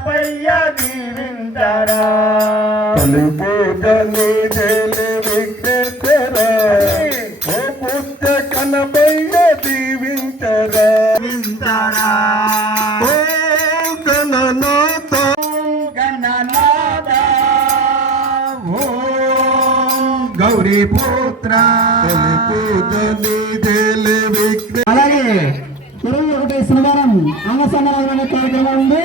గణపయ్య దీవించరా విఘ్నేశ్వరా ఓ పూజ గణపయ్య దీవించరా ఓ గణనాథ గణనాథ గౌరీ పుత్ర అలాగే 21 శనివారం అన్నసందర్భమైన కార్యక్రమం ఉంది.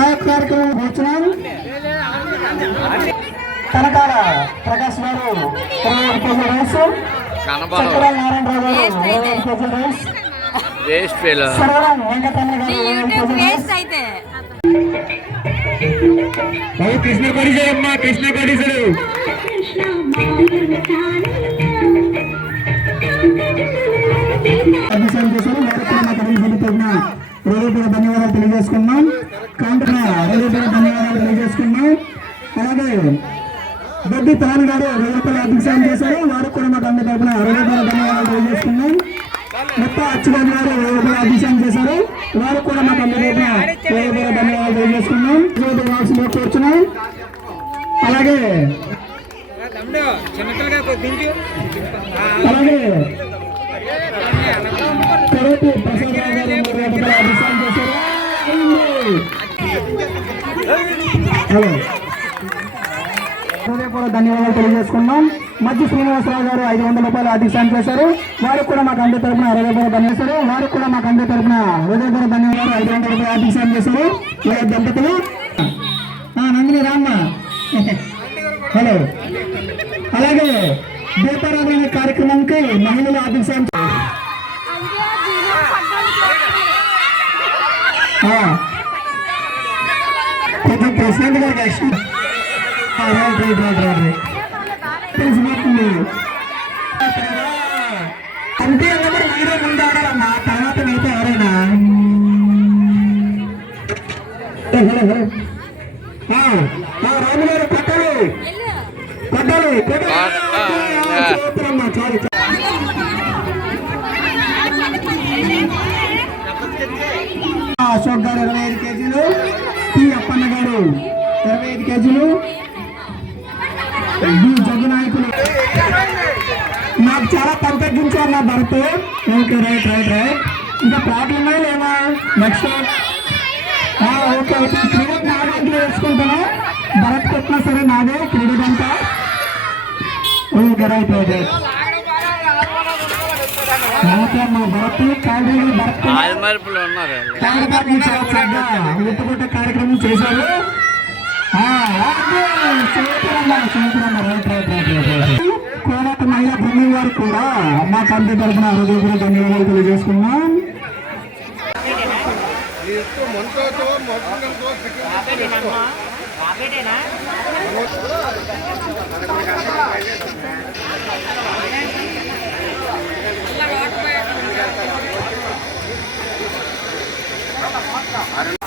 ఆ కార్యక్రమం కూర్చున్నాం. కనకాల ప్రకాష్ గారు 21 కేజీల రైస్, చక్రాల నారాయణరావు గారు 21 కేజీల రైస్, సర్వరం వెంకటరమణ గారు 21 కేజీల రైస్. కృష్ణ పరిచయమ్మ కృష్ణ పరిచయం అభిషేకం చేశారు. హృదయపూర్వక ధన్యవాదాలు తెలియజేసుకున్నాం. హృదయపూర్వక ధన్యవాదాలు తెలియజేసుకున్నాం. అలాగే దొడ్డి తాను గారు హృదయపూర్వక అభిషేకం చేశారు. వారికి కూడా మాకు అందరి తరపున హృదయపూర్వక ధన్యవాదాలు తెలియజేసుకున్నాం. మొత్తం అచ్చుబాబు గారు హృదయపూర్వక అభిషేకం చేశారు. వారికి కూడా మాకు అందరి తరపున హృదయపూర్వక ధన్యవాదాలు తెలియజేసుకున్నాం. కూర్చున్నాం. అలాగే అలాగే కరోటి ప్రసాదరావు గారు అభిషేకం చేశారు. హృదయపూర్వక ధన్యవాదాలు తెలియజేసుకున్నాం. మధ్య శ్రీనివాసరావు గారు 500 రూపాయలు అభిషేకం చేశారు. వారికి కూడా మాకు అందరి తరపున హృదయపూర్వక ధన్యవాదాలు. వారికి కూడా మాకు అందరి తరపున హృదయపూర్వక ధన్యవాదాలు. 500 రూపాయలు అభిషేకం చేశారు. దంపతులు నందిని రామ్మ హలో. అలాగే దీపారాధన కార్యక్రమానికి మహిళలు అభిషేకం కొంచెం ప్రెసిడెంట్ గారికి యాక్షన్ తెలిసిపోతుంది. అంతే అందరూ మీరే ముందు ఆడాలమ్మా, తర్వాత మిగతా ఎవరైనా. రాము గారు కొట్టాలి కొట్టాలి చూద్దరమ్మా చాలు. అశోక్ గారు 25 కేజీలు, టి అప్పన్న గారు 25 కేజీలు, డి జగనాయకులు. నాకు చాలా తగ్గగించారు నా Bharat. Okay right right right. ఇంకా ప్లాట్లు ఉన్నాయి లేవా? నెక్స్ట్ ఓకే అయితే క్రెడిట్ నా దగ్గర వేసుకుంటాను. భరత్ కొట్టినా సరే నాదే క్రెడిట్ అంతా. Okay right right right. మా భరత్ ఉట్టుకొట్టే కార్యక్రమం చేశారు. కోరట మహిళా బృందం వారు కూడా మా కంపెనీ తరఫున హృదయపూర్వక ధన్యవాదాలు తెలియజేసుకున్నాం. I don't know.